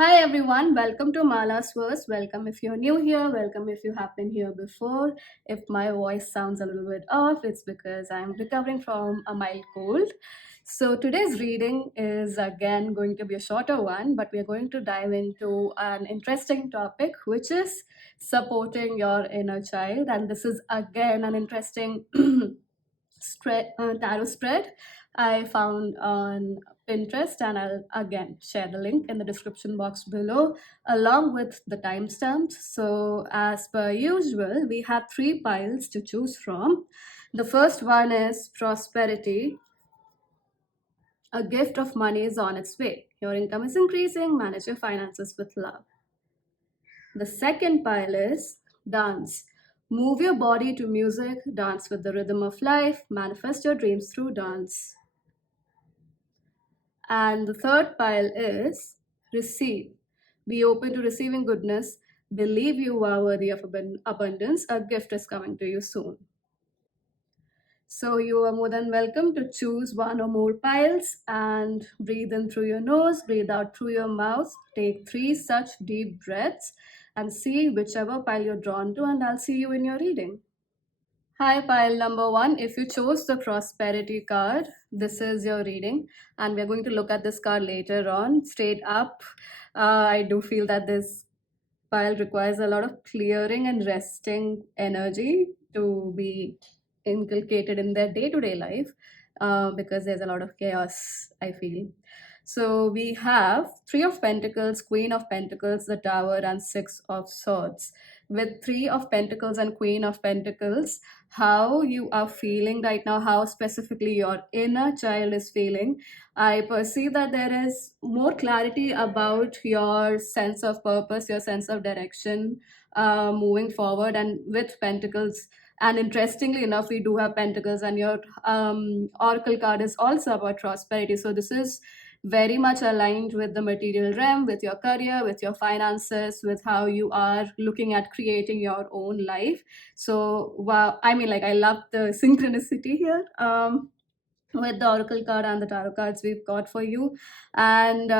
Hi everyone, welcome to Mala's Verse. Welcome if you're new here, welcome if you have been here before. If my voice sounds a little bit off, it's because I'm recovering from a mild cold. So today's reading is again going to be a shorter one, but we're going to dive into an interesting topic, which is supporting your inner child. And this is again an interesting tarot spread I found on Pinterest, and I'll again share the link in the description box below along with the timestamps. So, as per usual, we have three piles to choose from. The first one is prosperity. A gift of money is on its way. Your income is increasing. Manage your finances with love. The second pile is dance. Move your body to music, dance with the rhythm of life, manifest your dreams through dance. And the third pile is receive. Be open to receiving goodness. Believe you are worthy of abundance. A gift is coming to you soon. So you are more than welcome to choose one or more piles and breathe in through your nose, breathe out through your mouth. Take 3 such deep breaths and see whichever pile you're drawn to, and I'll see you in your reading. Hi, pile number one. If you chose the prosperity card, this is your reading, and we're going to look at this card later on. Straight up, I do feel that this pile requires a lot of clearing and resting energy to be inculcated in their day to day life because there's a lot of chaos, I feel. So we have Three of Pentacles, Queen of Pentacles, the Tower, and Six of Swords. With Three of Pentacles and Queen of Pentacles, how you are feeling right now, how specifically your inner child is feeling, I perceive that there is more clarity about your sense of purpose, your sense of direction moving forward. And with Pentacles, and interestingly enough, we do have Pentacles, and your Oracle card is also about prosperity. So this is very much aligned with the material realm, with your career, with your finances, with how you are looking at creating your own life. So, wow, I mean, like, I love the synchronicity here. With the oracle card and the tarot cards we've got for you, and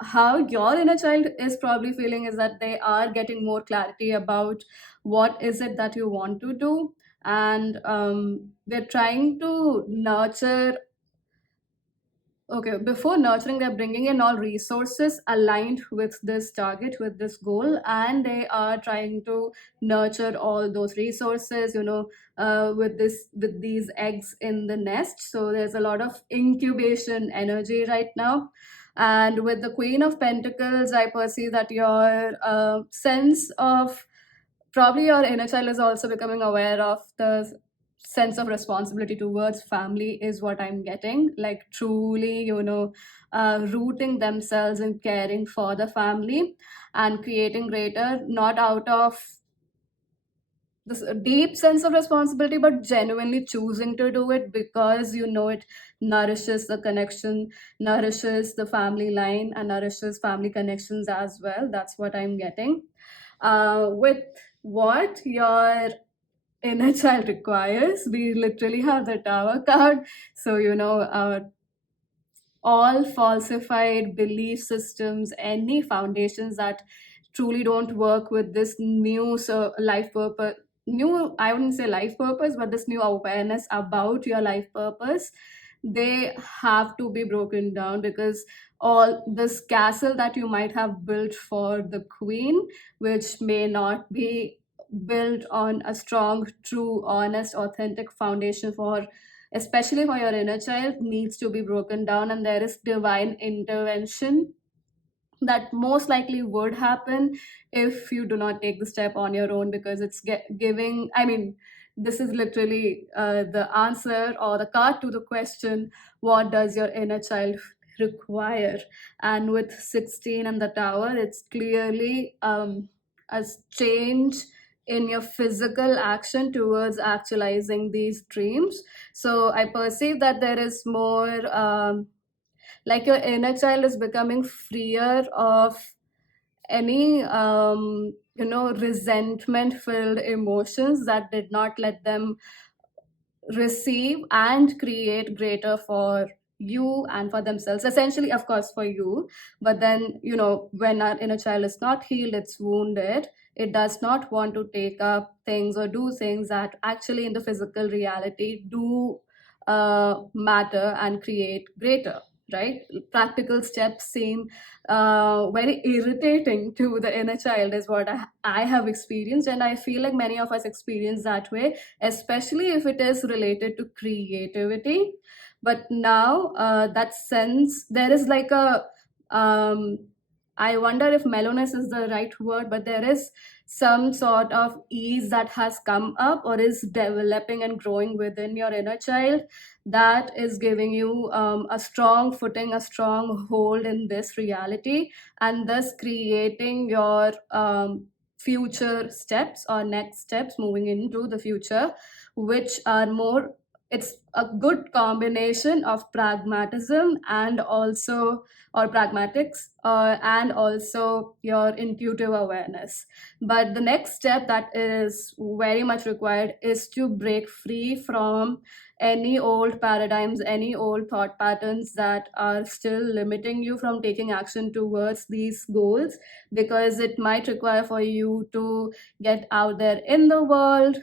how your inner child is probably feeling is that they are getting more clarity about what is it that you want to do, and they're trying to nurture. Okay, before nurturing, they're bringing in all resources aligned with this target, with this goal, and they are trying to nurture all those resources, with these eggs in the nest. So there's a lot of incubation energy right now. And with the Queen of Pentacles, I perceive that your sense of probably your inner child is also becoming aware of the sense of responsibility towards family is what I'm getting, like truly, rooting themselves in caring for the family and creating greater, not out of this deep sense of responsibility, but genuinely choosing to do it because it nourishes the connection, nourishes the family line, and nourishes family connections as well. That's what I'm getting. With what your inner child requires, we literally have the Tower card. So, all falsified belief systems, any foundations that truly don't work with this new life purpose, new, I wouldn't say life purpose, but this new awareness about your life purpose, they have to be broken down, because all this castle that you might have built for the queen, which may not be built on a strong, true, honest, authentic foundation for, especially for your inner child, needs to be broken down, and there is divine intervention that most likely would happen if you do not take the step on your own, because it's giving, I mean, this is literally the answer or the card to the question, what does your inner child require? And with 16 and the Tower, it's clearly a change in your physical action towards actualizing these dreams. So I perceive that there is more, like, your inner child is becoming freer of any resentment filled emotions that did not let them receive and create greater for you and for themselves, essentially, of course, for you. But then, when our inner child is not healed, it's wounded, it does not want to take up things or do things that actually in the physical reality do matter and create greater, right? Practical steps seem very irritating to the inner child, is what I have experienced, and I feel like many of us experience that way, especially if it is related to creativity. But now, that sense, there is like a um, I wonder if mellowness is the right word, but there is some sort of ease that has come up or is developing and growing within your inner child, that is giving you a strong footing, a strong hold in this reality, and thus creating your future steps or next steps moving into the future, which are more, it's a good combination of pragmatism and also, or pragmatics, and also your intuitive awareness. But the next step that is very much required is to break free from any old paradigms, any old thought patterns that are still limiting you from taking action towards these goals, because it might require for you to get out there in the world,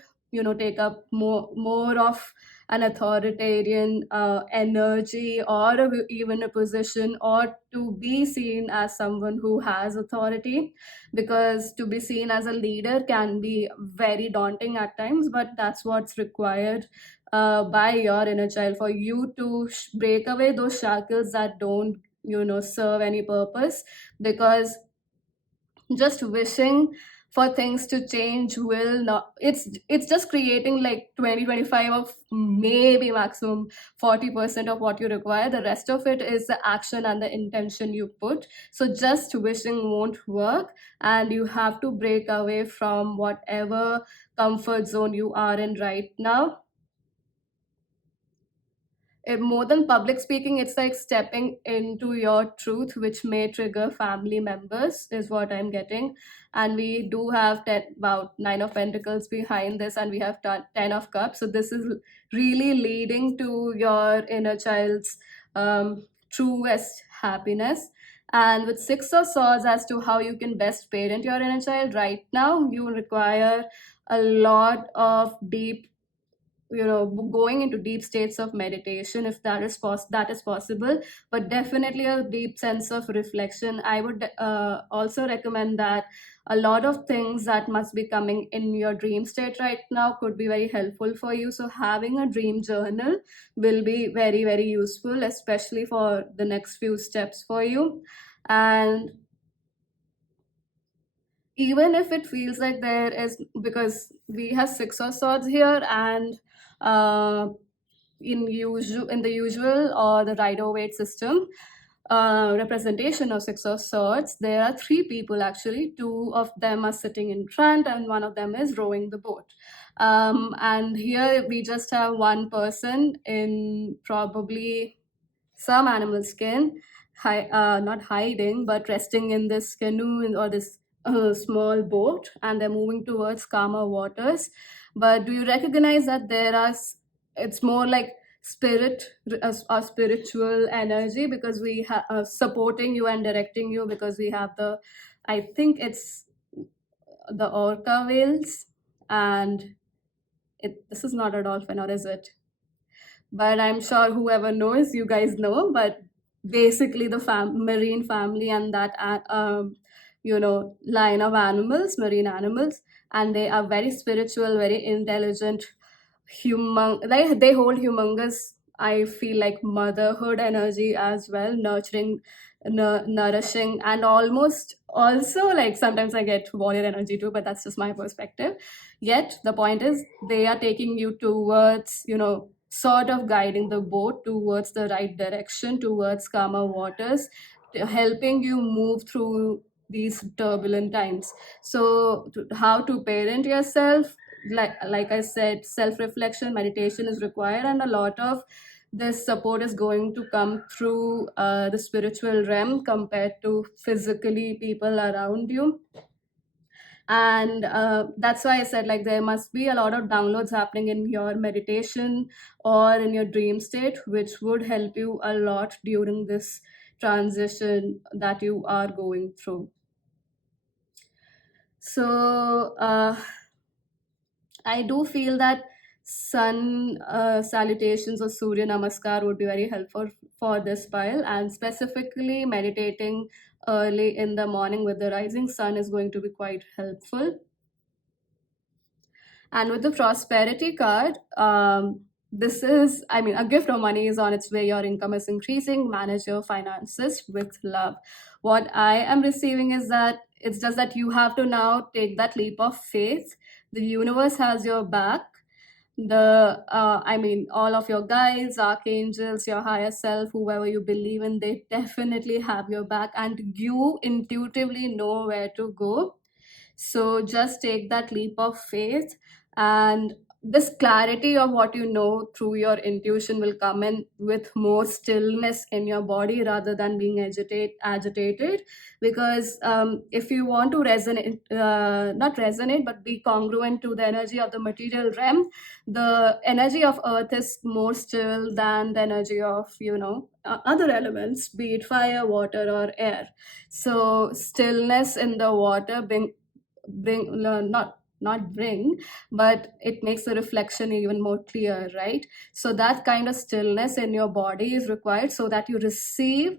take up more of an authoritarian energy, or even a position, or to be seen as someone who has authority, because to be seen as a leader can be very daunting at times, but that's what's required by your inner child, for you to break away those shackles that don't serve any purpose. Because just wishing for things to change will not, it's just creating like 20-25 of maybe maximum 40% of what you require. The rest of it is the action and the intention you put. So just wishing won't work, and you have to break away from whatever comfort zone you are in right now. More than public speaking, it's like stepping into your truth, which may trigger family members, is what I'm getting. And we do have about nine of pentacles behind this, and we have 10 of cups. So this is really leading to your inner child's truest happiness. And with six of swords, as to how you can best parent your inner child right now, you require a lot of deep, going into deep states of meditation, if that is possible, but definitely a deep sense of reflection. I would also recommend that a lot of things that must be coming in your dream state right now could be very helpful for you. So having a dream journal will be very, very useful, especially for the next few steps for you. And even if it feels like there is, because we have six of swords here, and uh, in the usual or the Rider Waite system representation of six of swords, there are three people actually. Two of them are sitting in front, and one of them is rowing the boat. And here we just have one person in probably some animal skin, not hiding, but resting in this canoe or this small boat, and they're moving towards calmer waters. But do you recognize that it's more like spirit, a spiritual energy, because we have supporting you and directing you, because we have I think it's the orca whales, and this is not a dolphin, or is it? But I'm sure whoever knows, you guys know. But basically, the marine family, and that line of animals, marine animals, and they are very spiritual, very intelligent, they hold humongous, I feel like, motherhood energy as well, nurturing, nourishing, and almost also, like, sometimes I get warrior energy too, but that's just my perspective. Yet the point is, they are taking you towards, sort of guiding the boat towards the right direction, towards calmer waters, helping you move through these turbulent times. So how to parent yourself, like I said, self reflection, meditation is required, and a lot of this support is going to come through the spiritual realm compared to physically people around you. And that's why I said, like, there must be a lot of downloads happening in your meditation or in your dream state, which would help you a lot during this transition that you are going through. So I do feel that sun salutations or Surya Namaskar would be very helpful for this pile, and specifically meditating early in the morning with the rising sun is going to be quite helpful. And with the prosperity card, this is, I mean, a gift of money is on its way. Your income is increasing. Manage your finances with love. What I am receiving is that it's just that you have to now take that leap of faith. The universe has your back. I mean, all of your guides, archangels, your higher self, whoever you believe in, they definitely have your back, and you intuitively know where to go. So just take that leap of faith, and this clarity of what you know through your intuition will come in with more stillness in your body rather than being agitated. Because if you want to resonate, not resonate, but be congruent to the energy of the material realm, the energy of earth is more still than the energy of, other elements, be it fire, water, or air. So stillness in the water not bring, but it makes the reflection even more clear, right? So that kind of stillness in your body is required so that you receive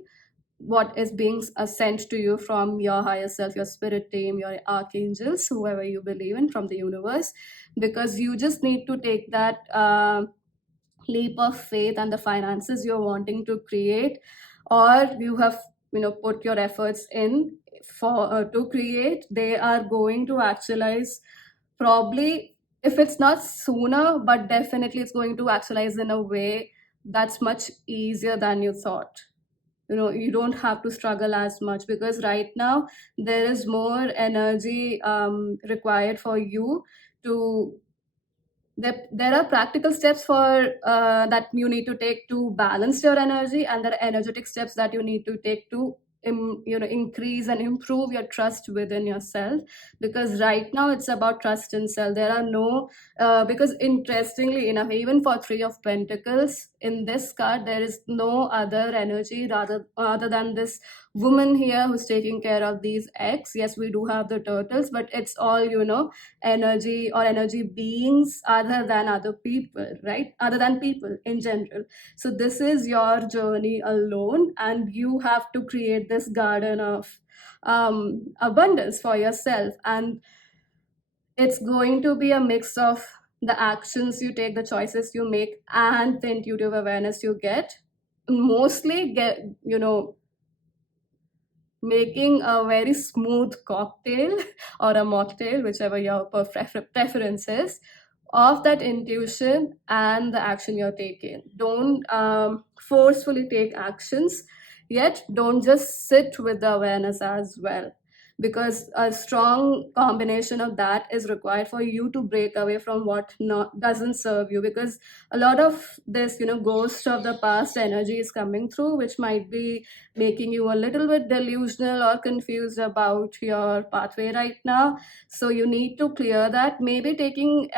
what is being sent to you from your higher self, your spirit team, your archangels, whoever you believe in from the universe. Because you just need to take that leap of faith, and the finances you're wanting to create, or you have put your efforts in for to create, they are going to actualize, probably, if it's not sooner, but definitely it's going to actualize in a way that's much easier than you thought. You don't have to struggle as much, because right now there is more energy required for you to there are practical steps for that you need to take to balance your energy, and there are energetic steps that you need to take to increase and improve your trust within yourself. Because right now it's about trust in self. There are no because interestingly enough, even for three of pentacles in this card, there is no other energy rather other than this woman here who's taking care of these eggs. Yes, we do have the turtles, but it's all energy or energy beings other than other people, right? Other than people in general. So this is your journey alone, and you have to create this garden of abundance for yourself. And it's going to be a mix of the actions you take, the choices you make, and the intuitive awareness you get. Mostly get, making a very smooth cocktail or a mocktail, whichever your preference is, of that intuition and the action you're taking. Don't forcefully take actions, yet don't just sit with the awareness as well, because a strong combination of that is required for you to break away from what not doesn't serve you. Because a lot of this ghost of the past energy is coming through, which might be making you a little bit delusional or confused about your pathway right now. So you need to clear that. Maybe taking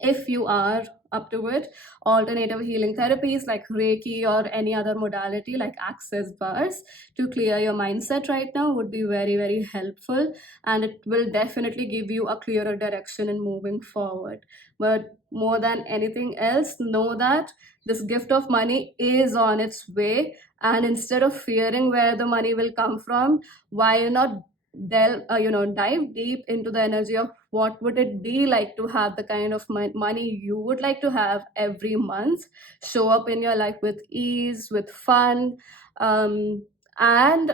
if you are up to it, alternative healing therapies like Reiki or any other modality like access bars to clear your mindset right now would be very, very helpful, and it will definitely give you a clearer direction in moving forward. But more than anything else, know that this gift of money is on its way, and instead of fearing where the money will come from, why not dive deep into the energy of what would it be like to have the kind of money you would like to have every month show up in your life with ease, with fun, and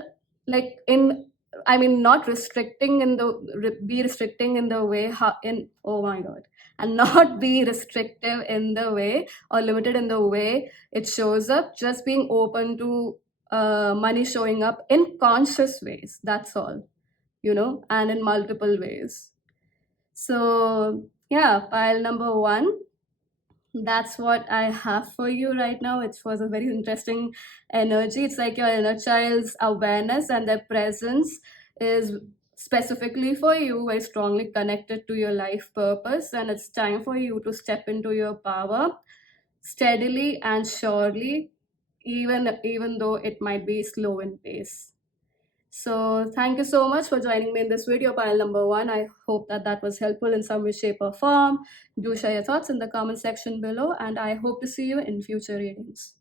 like in I mean, not restricting in the be restricting in the way how in oh my god, and not be restrictive in the way or limited in the way it shows up. Just being open to money showing up in conscious ways, that's all, and in multiple ways. So, yeah, pile number one, that's what I have for you right now. It was a very interesting energy. It's like your inner child's awareness and their presence is specifically for you, very strongly connected to your life purpose, and it's time for you to step into your power steadily and surely, even though it might be slow in pace. So thank you so much for joining me in this video, pile number one. I hope that that was helpful in some way, shape, or form. Do share your thoughts in the comment section below, and I hope to see you in future readings.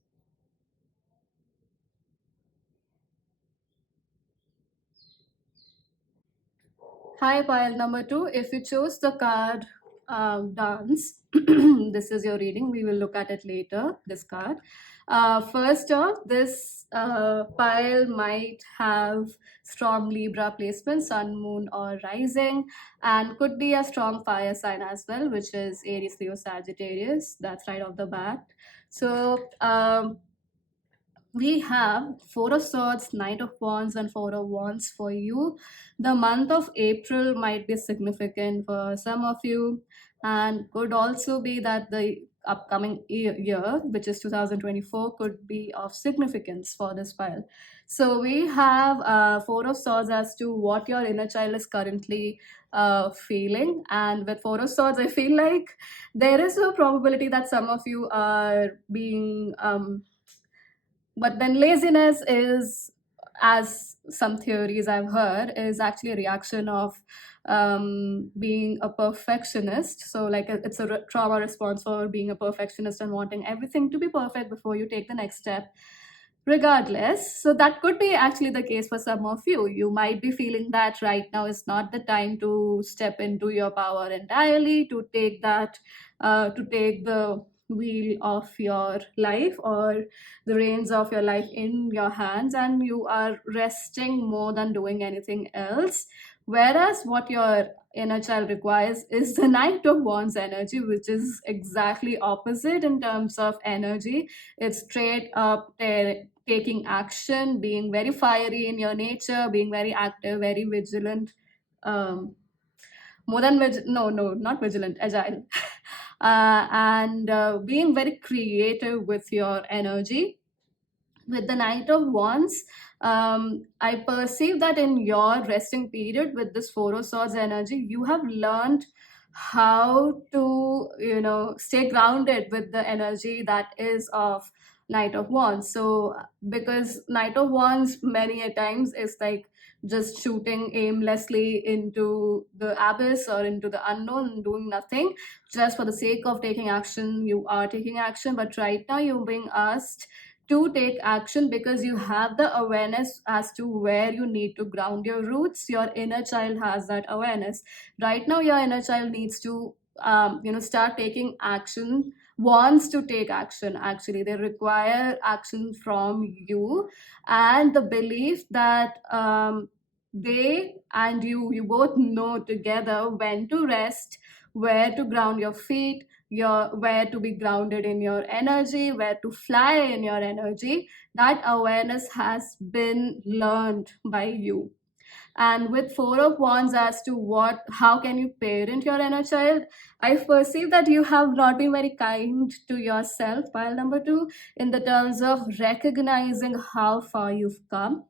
Hi, pile number two. If you chose the card dance, this is your reading. We will look at it later, this card. First off, this pile might have strong Libra placement, sun, moon, or rising, and could be a strong fire sign as well, which is Aries, Leo, Sagittarius. That's right off the bat. So, we have Four of Swords, Knight of Wands, and Four of Wands for you. The month of April might be significant for some of you, and could also be that the upcoming year, which is 2024, could be of significance for this file. So we have Four of Swords as to what your inner child is currently feeling, and with Four of Swords, I feel like there is a probability that some of you are being but then laziness is, as some theories I've heard, is actually a reaction of being a perfectionist. So like it's a trauma response for being a perfectionist and wanting everything to be perfect before you take the next step regardless. So that could be actually the case for some of you. You might be feeling that right now is not the time to step into your power entirely, to take that to take the wheel of your life or the reins of your life in your hands, and you are resting more than doing anything else. Whereas what your inner child requires is the Knight of Wands energy, which is exactly opposite in terms of energy. It's straight up taking action, being very fiery in your nature, being very active, very vigilant. More than no, not vigilant, agile, and being very creative with your energy. With the Knight of Wands, I perceive that in your resting period with this Four of Swords energy, you have learned how to, stay grounded with the energy that is of Knight of Wands. So because Knight of Wands many a times is like just shooting aimlessly into the abyss or into the unknown and doing nothing just for the sake of taking action. You are taking action, but right now you're being asked to take action because you have the awareness as to where you need to ground your roots. Your inner child has that awareness. Right now your inner child needs to start taking action, wants to take action. Actually, they require action from you, and the belief that they and you both know together when to rest, where to ground your feet, your where to be grounded in your energy, where to fly in your energy. That awareness has been learned by you. And with Four of Wands as to how can you parent your inner child, I perceive that you have not been very kind to yourself, pile number two, in the terms of recognizing how far you've come,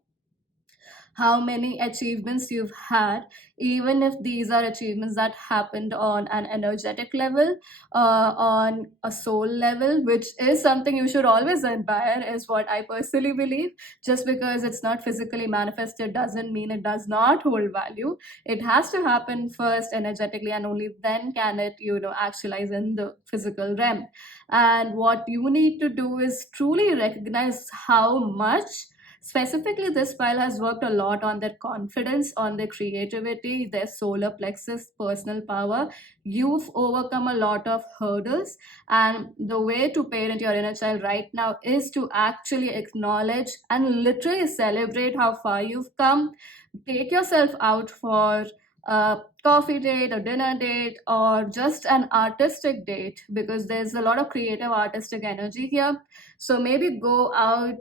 how many achievements you've had, even if these are achievements that happened on an energetic level, on a soul level, which is something you should always admire, is what I personally believe. Just because it's not physically manifested doesn't mean it does not hold value. It has to happen first energetically, and only then can it, actualize in the physical realm. And what you need to do is truly recognize how much. Specifically, this file has worked a lot on their confidence, on their creativity, their solar plexus, personal power. You've overcome a lot of hurdles, and the way to parent your inner child right now is to actually acknowledge and literally celebrate how far you've come. Take yourself out for a coffee date, a dinner date, or just an artistic date, because there's a lot of creative artistic energy here. So maybe go out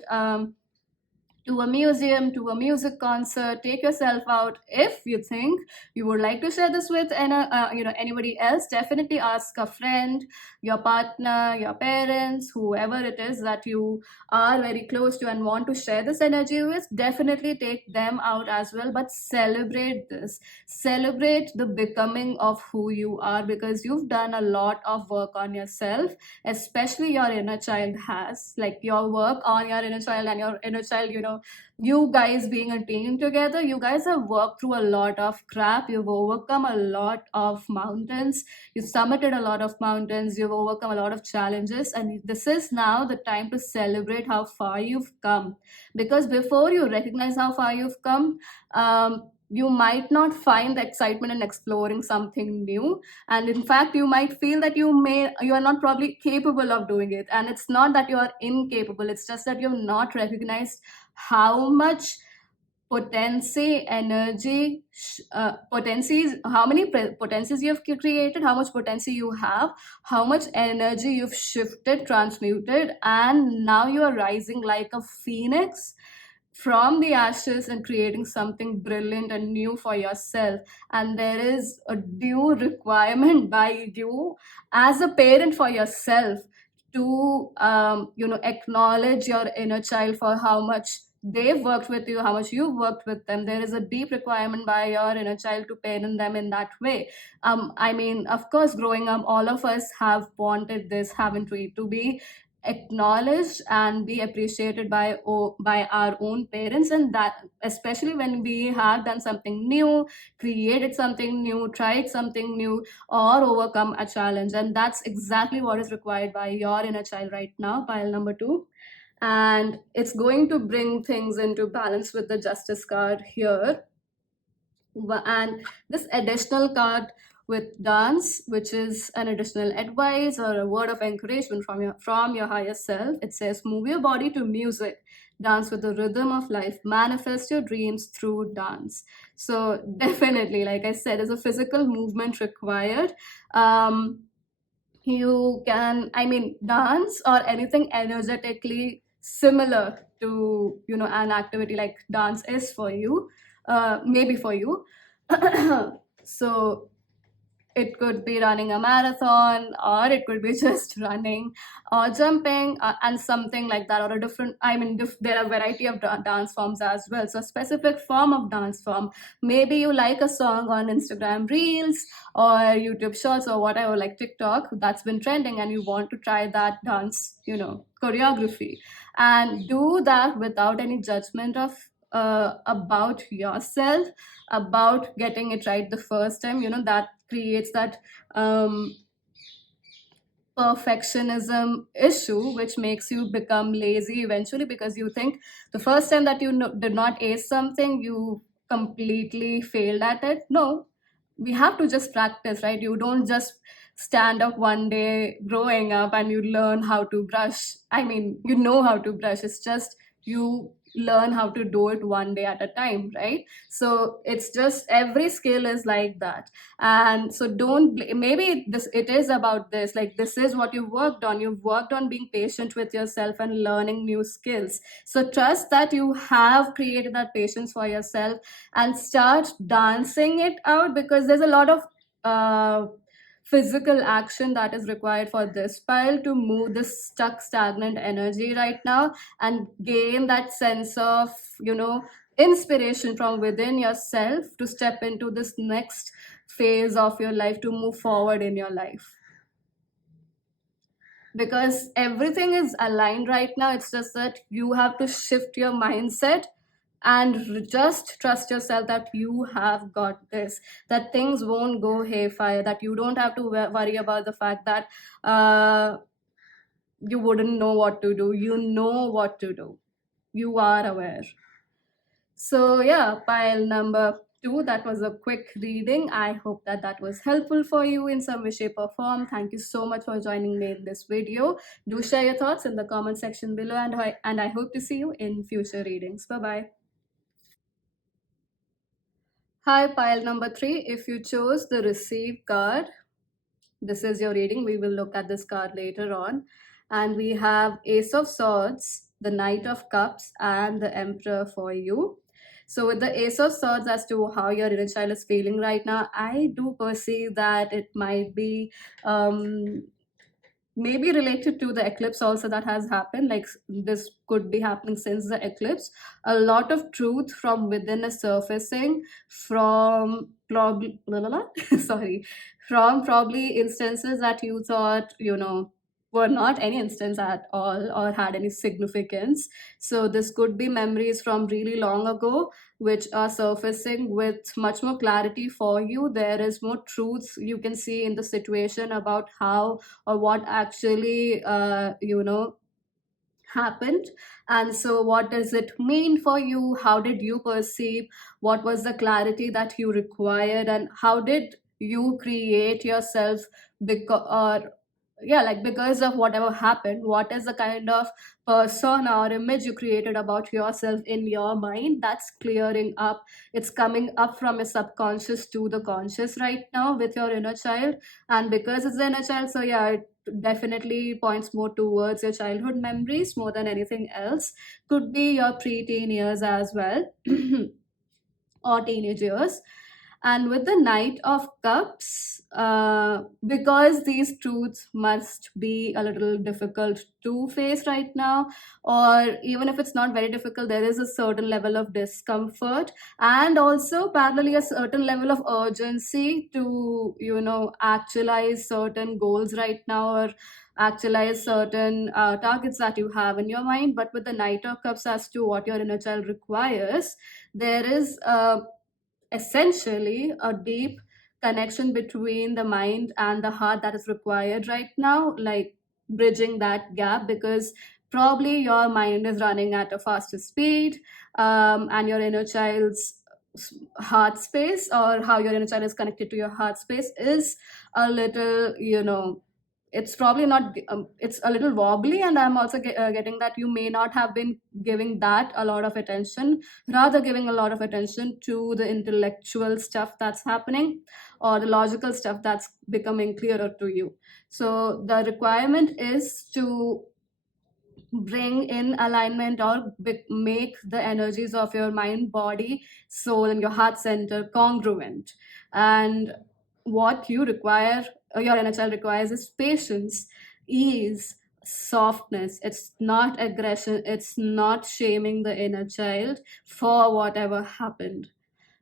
to a museum, to a music concert. Take yourself out. If you think you would like to share this with anybody else, definitely ask a friend, your partner, your parents, whoever it is that you are very close to and want to share this energy with. Definitely take them out as well, but celebrate this. Celebrate the becoming of who you are, because you've done a lot of work on yourself, especially your inner child has. Like, your work on your inner child and your inner child, you guys being a team together, you guys have worked through a lot of crap. You've overcome a lot of mountains, you've summited a lot of mountains, you've overcome a lot of challenges, and this is now the time to celebrate how far you've come. Because before you recognize how far you've come, you might not find the excitement in exploring something new, and in fact you might feel that you are not probably capable of doing it. And it's not that you are incapable, it's just that you've not recognized how much potency, energy, potencies, how many potencies you have created, how much potency you have, how much energy you've shifted, transmuted, and now you are rising like a phoenix from the ashes and creating something brilliant and new for yourself. And there is a due requirement by you as a parent for yourself to acknowledge your inner child for how much they've worked with you, how much you've worked with them. There is a deep requirement by your inner child to parent them in that way. I mean, of course, growing up, all of us have wanted this, haven't we, to be acknowledged and be appreciated by our own parents. And that, especially when we have done something new, created something new, tried something new, or overcome a challenge. And that's exactly what is required by your inner child right now, pile number 2. And it's going to bring things into balance with the justice card here. And this additional card with dance, which is an additional advice or a word of encouragement from your higher self. It says, move your body to music, dance with the rhythm of life, manifest your dreams through dance. So definitely, like I said, there's a physical movement required. You can, I mean, dance or anything energetically similar to an activity like dance is for you, maybe for you. So it could be running a marathon, or it could be just running or jumping, and something like that, or a different, I mean, there are a variety of dance forms as well. So a specific form of dance form, maybe you like a song on Instagram Reels or YouTube Shorts or whatever, like TikTok, that's been trending, and you want to try that dance, choreography, and do that without any judgment of about yourself, about getting it right the first time. That creates that perfectionism issue, which makes you become lazy eventually, because you think the first time that you did not ace something, you completely failed at it. No, we have to just practice, right? You don't just stand up one day growing up and you learn how to brush. I mean, you know how to brush, it's just you learn how to do it one day at a time, right? So it's just, every skill is like that. And so don't maybe this, it is about this, like, this is what you've worked on being patient with yourself and learning new skills. So trust that you have created that patience for yourself, and start dancing it out, because there's a lot of physical action that is required for this pile to move this stuck, stagnant energy right now, and gain that sense of inspiration from within yourself to step into this next phase of your life, to move forward in your life. Because everything is aligned right now, it's just that you have to shift your mindset and just trust yourself that you have got this, that things won't go haywire, that you don't have to worry about the fact that you wouldn't know what to do. You know what to do, you are aware. So yeah, pile number 2, that was a quick reading. I hope that that was helpful for you in some way, shape or form. Thank you so much for joining me in this video. Do share your thoughts in the comment section below, and I hope to see you in future readings. Bye bye. Hi, pile number 3. If you chose the receive card, this is your reading. We will look at this card later on. And we have Ace of Swords, the Knight of Cups, and the Emperor for you. So, with the Ace of Swords, as to how your inner child is feeling right now, I do perceive that it might be um, maybe related to the eclipse also that has happened. Like this could be happening since the eclipse. A lot of truth from within is surfacing from probably sorry, from probably instances that you thought, were not any instance at all or had any significance. So this could be memories from really long ago which are surfacing with much more clarity for you. There is more truths you can see in the situation about how or what actually happened. And so what does it mean for you? How did you perceive? What was the clarity that you required, and how did you create yourself? Because or yeah, like because of whatever happened, what is the kind of persona or image you created about yourself in your mind? That's clearing up. It's coming up from a subconscious to the conscious right now with your inner child. And because it's the inner child, so yeah, it definitely points more towards your childhood memories more than anything else. Could be your preteen years as well, or teenage years. And with the Knight of Cups, because these truths must be a little difficult to face right now, or even if it's not very difficult, there is a certain level of discomfort, and also parallelly a certain level of urgency to, actualize certain goals right now, or actualize certain targets that you have in your mind. But with the Knight of Cups, as to what your inner child requires, there is essentially a deep connection between the mind and the heart that is required right now, like bridging that gap, because probably your mind is running at a faster speed, and your inner child's heart space, or how your inner child is connected to your heart space, is a little, it's probably not, it's a little wobbly. And I'm also getting that you may not have been giving that a lot of attention, rather giving a lot of attention to the intellectual stuff that's happening, or the logical stuff that's becoming clearer to you. So the requirement is to bring in alignment, or make the energies of your mind, body, soul, and your heart center congruent. And what you require, your inner child requires, is patience, ease, softness. It's not aggression, it's not shaming the inner child for whatever happened.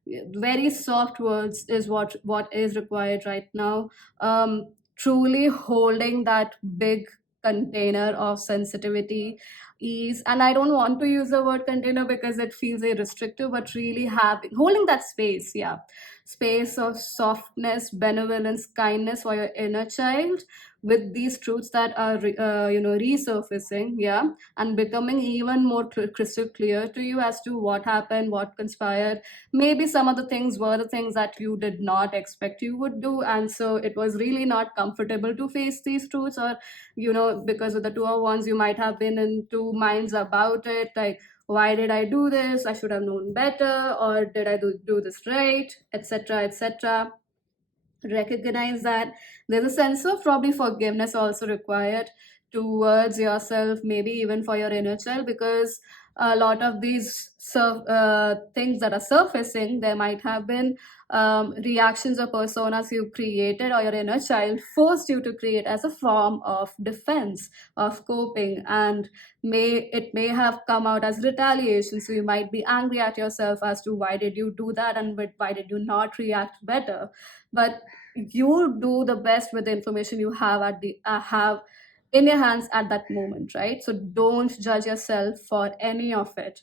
Very soft words is what is required right now. Truly holding that big container of sensitivity, ease, and I don't want to use the word container because it feels very restrictive, but really having, holding that space, yeah, space of softness, benevolence, kindness for your inner child, with these truths that are resurfacing, yeah, and becoming even more crystal clear to you as to what happened, what conspired. Maybe some of the things were the things that you did not expect you would do, and so it was really not comfortable to face these truths. Or because with the Two of Wands, you might have been in two minds about it, like, why did I do this? I should have known better, or did I do this right, etc., etc. Recognize that there's a sense of probably forgiveness also required towards yourself, maybe even for your inner child, because a lot of these things that are surfacing, there might have been reactions or personas you created, or your inner child forced you to create as a form of defense, of coping, and may have come out as retaliation. So you might be angry at yourself as to why did you do that, and why did you not react better. But you do the best with the information you have have in your hands at that moment, right? So don't judge yourself for any of it.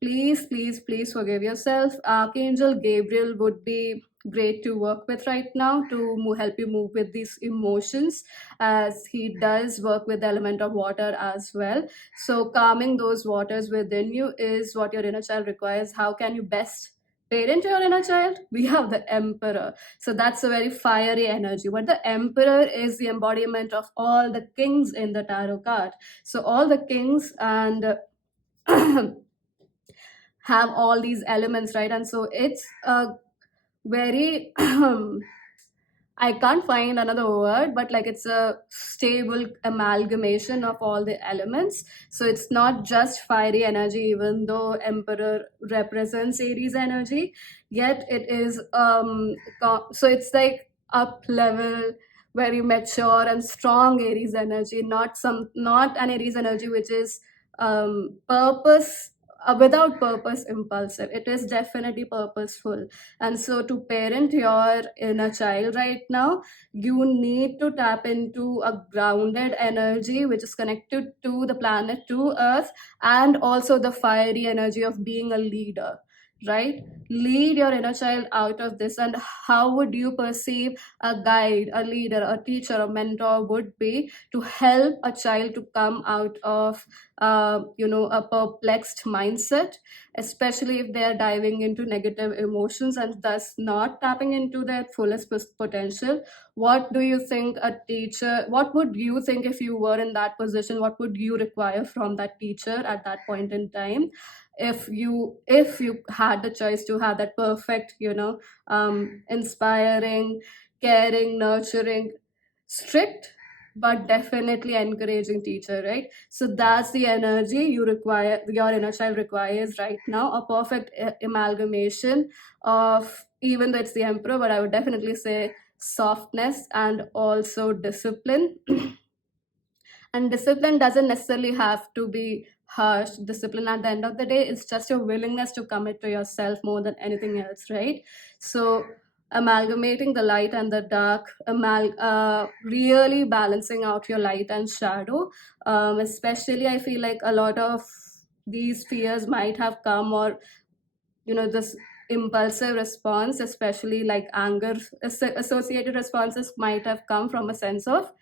Please, please, please forgive yourself. Archangel Gabriel would be great to work with right now to help you move with these emotions, as he does work with the element of water as well. So calming those waters within you is what your inner child requires. How can you best parent your inner child? We have the Emperor. So that's a very fiery energy. But the Emperor is the embodiment of all the kings in the tarot card. So all the kings and have all these elements, right? And so it's a very I can't find another word, but like it's a stable amalgamation of all the elements. So it's not just fiery energy, even though Emperor represents Aries energy, yet it is so it's like up level, very mature and strong Aries energy, not an Aries energy which is purpose without purpose impulsive. It is definitely purposeful. And so, to parent your inner child right now, you need to tap into a grounded energy which is connected to the planet, to Earth, and also the fiery energy of being a leader, right? Lead your inner child out of this. And how would you perceive a guide, a leader, a teacher, a mentor would be to help a child to come out of, a perplexed mindset, especially if they are diving into negative emotions and thus not tapping into their fullest potential. What do you think a teacher, what would you think if you were in that position? What would you require from that teacher at that point in time? If you had the choice to have that perfect, inspiring, caring, nurturing, strict but definitely encouraging teacher, right? So that's the energy you require, your inner child requires right now, a perfect amalgamation of, even though it's the emperor, but I would definitely say softness and also discipline. And discipline doesn't necessarily have to be harsh. Discipline at the end of the day is just your willingness to commit to yourself more than anything else, right? So amalgamating the light and the dark, really balancing out your light and shadow. Especially I feel like a lot of these fears might have come, or this impulsive response, especially like anger associated responses, might have come from a sense of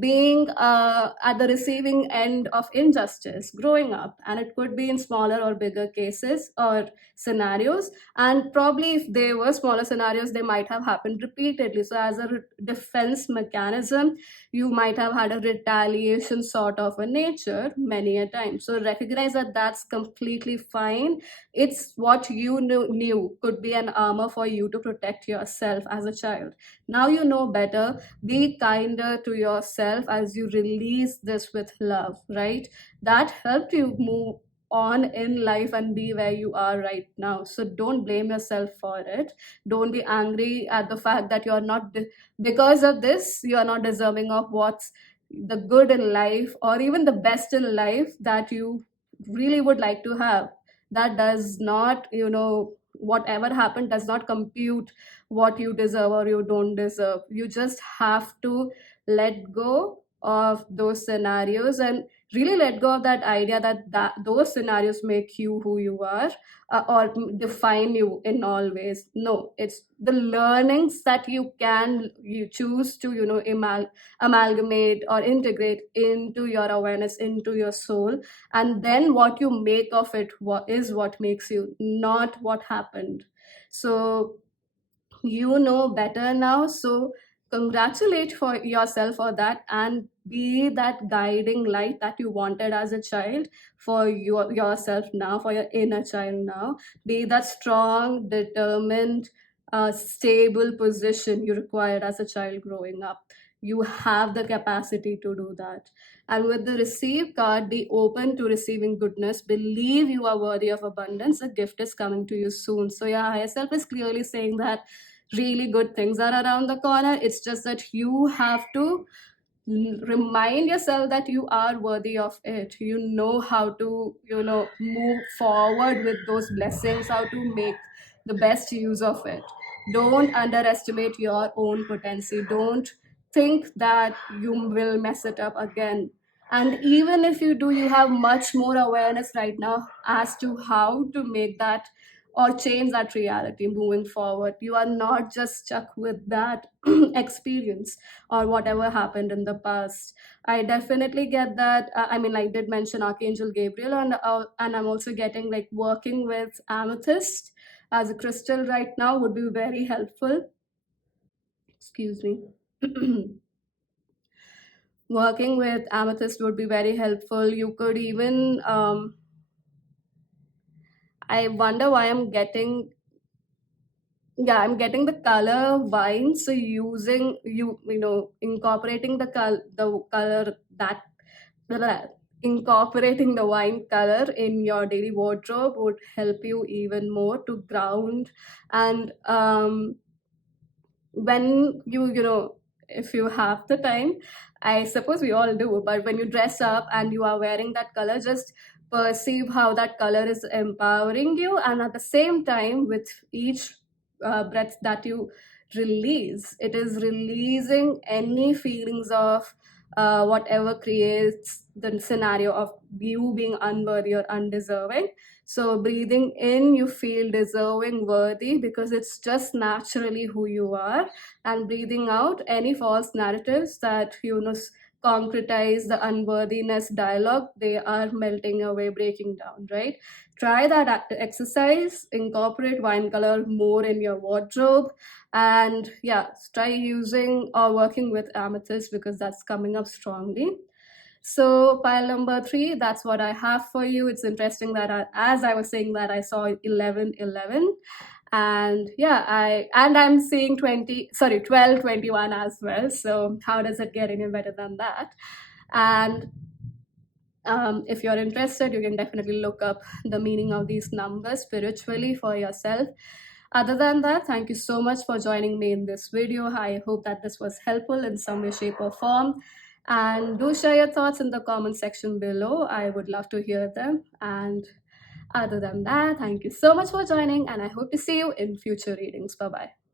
being at the receiving end of injustice growing up, and it could be in smaller or bigger cases or scenarios. And probably if they were smaller scenarios, they might have happened repeatedly, so as a defense mechanism, you might have had a retaliation sort of a nature many a time. So recognize that that's completely fine. It's what you knew could be an armor for you to protect yourself as a child. Now you know better. Be kinder to yourself as you release this with love, right? That helped you move on in life and be where you are right now. So don't blame yourself for it. Don't be angry at the fact that you're not, because of this, you're not deserving of what's the good in life, or even the best in life that you really would like to have. That does not, whatever happened does not compute what you deserve or you don't deserve. You just have to let go of those scenarios, and really let go of that idea that those scenarios make you who you are, or define you in all ways. No, it's the learnings that you choose to, amalgamate or integrate into your awareness, into your soul. And then what you make of it, what makes you, not what happened. So you know better now. So congratulate for yourself for that, and be that guiding light that you wanted as a child for yourself now, for your inner child now. Be that strong, determined, stable position you required as a child growing up. You have the capacity to do that. And with the receive card, be open to receiving goodness. Believe you are worthy of abundance. A gift is coming to you soon. So your higher self is clearly saying that really good things are around the corner. It's just that you have to remind yourself that you are worthy of it. You know how to, move forward with those blessings, how to make the best use of it. Don't underestimate your own potency. Don't think that you will mess it up again. And even if you do, you have much more awareness right now as to how to make that or change that reality moving forward. You are not just stuck with that experience or whatever happened in the past. I definitely get that. I mean, I did mention Archangel Gabriel, and I'm also getting like working with amethyst as a crystal right now would be very helpful. Excuse me. Working with amethyst would be very helpful. You could even, I wonder why I'm getting Yeah, I'm getting the color wine. So using incorporating the color that blah, incorporating the wine color in your daily wardrobe would help you even more to ground. And when if you have the time, I suppose we all do, but when you dress up and you are wearing that color, just perceive how that color is empowering you, and at the same time, with each breath that you release, it is releasing any feelings of whatever creates the scenario of you being unworthy or undeserving. So breathing in, you feel deserving, worthy, because it's just naturally who you are. And breathing out, any false narratives that concretize the unworthiness dialogue, they are melting away, breaking down, right? Try that exercise, incorporate wine color more in your wardrobe, and yeah, try using or working with amethyst because that's coming up strongly. So pile number 3, that's what I have for you. It's interesting that as I was saying that, I saw 1111, and yeah, I'm seeing 1221 as well. So how does it get any better than that? And if you're interested, you can definitely look up the meaning of these numbers spiritually for yourself. Other than that, thank you so much for joining me in this video. I hope that this was helpful in some way, shape, or form. And do share your thoughts in the comment section below. I would love to hear them. And other than that, thank you so much for joining, and I hope to see you in future readings. Bye bye.